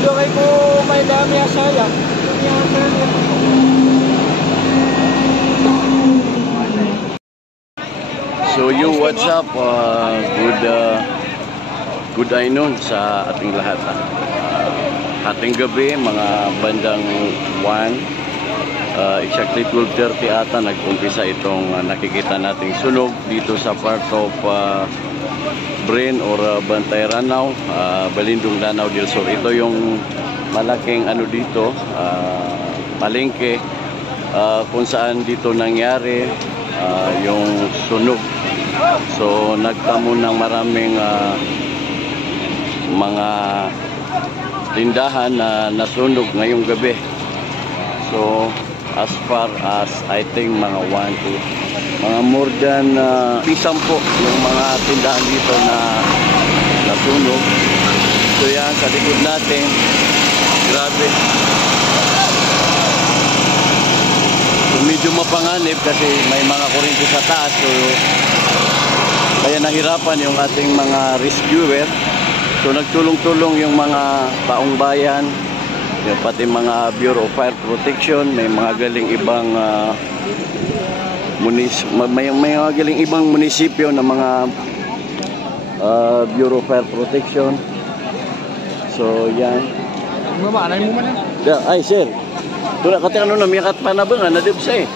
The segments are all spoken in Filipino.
Udah kayak mau main dami saya. So what's up? Good afternoon sa ating lahat. Ating gabi, mga bandang 1, exactly 12:30 ata nag-umpisa itong nakikita nating sunog dito sa part of Bren or Bantay Ranao, Balindong Lanao del Sur. Ito yung malaking ano dito, palengke kung saan dito nangyari yung sunog. So nagtamo ng maraming mga tindahan na nasunog ngayong gabi. So as far as I think mga mga more than 10 yung mga tindahan dito na nasunog. So yan sa likod natin, grabe. So medyo mapanganib kasi may mga kuryente sa taas, so kaya nahirapan yung ating mga rescuer. So nagtulong-tulong yung mga taong bayan, yung pati mga Bureau of Fire Protection, may mga galing ibang may mga galing ibang munisipyo na mga Bureau of Fire Protection. So yan. Anay mo man yan? Ay sir, tula kati ano na miyakat pa na ba nga nadib siya eh.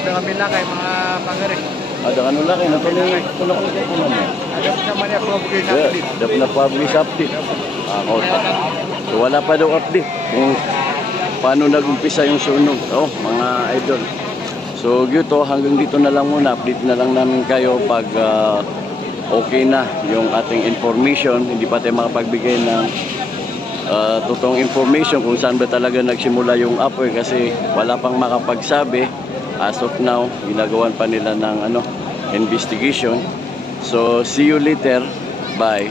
Kami lang kay mga pangari. Ada kan ulah kay natulong tulong ko naman. Ada naman ya public update. Ada na public update. So wala pa daw update kung paano nag-umpisa yung sunog. Oh, mga idol. So gito hanggang dito na lang muna. Update na lang namin kayo pag okay na yung ating information. Hindi pa tayo makapagbigay ng totoong information kung saan ba talaga nagsimula yung apoy kasi wala pang makapagsabi. As of now, ginagawan pa nila ng investigation. So, see you later. Bye.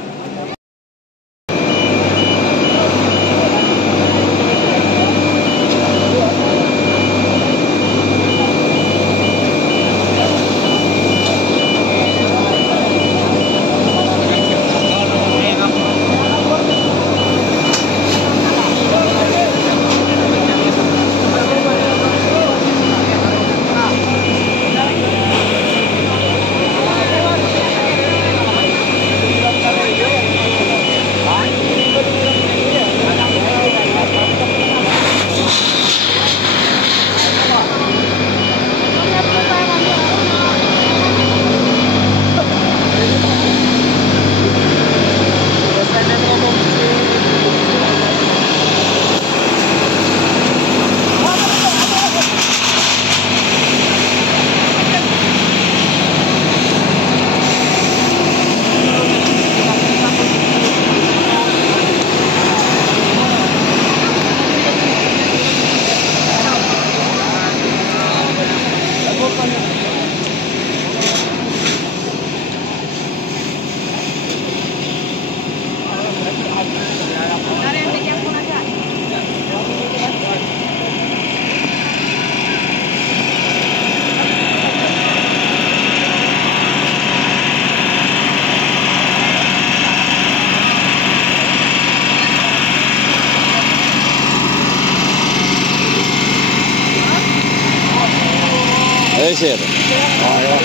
Sir,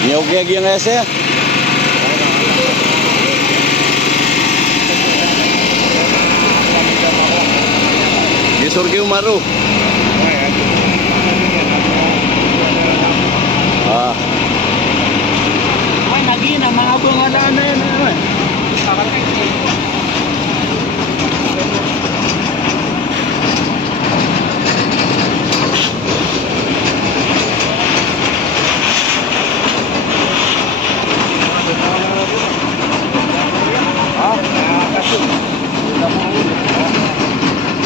nyogeg yang sir. Gisurgi umaru. May lagi na mga bunga na yan naman.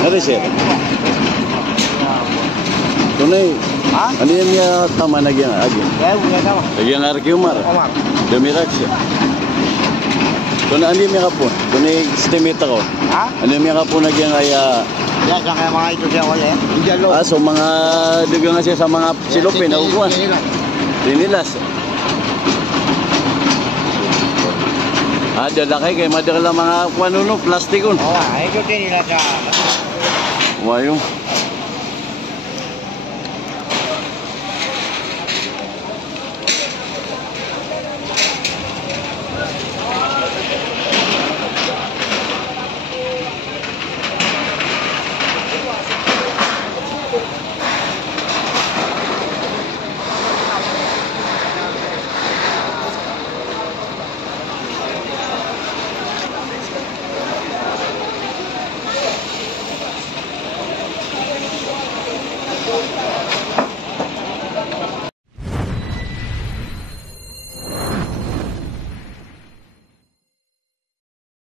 Ada sir. Tunay. Ano yan niya tama na gyan agi? Lagi ang arkiumar. Damirak siya. Tunay ano yung kapon? Tunay estimate ako. Ano yung kapon na gyan ay ya, kaya mga ito siya ko eh. So mga duga nga siya sa mga silupin na uguan. Dinilas. Dala kay madala mga kuano no, plastikon. Oo, ito din nila sa... Wayo.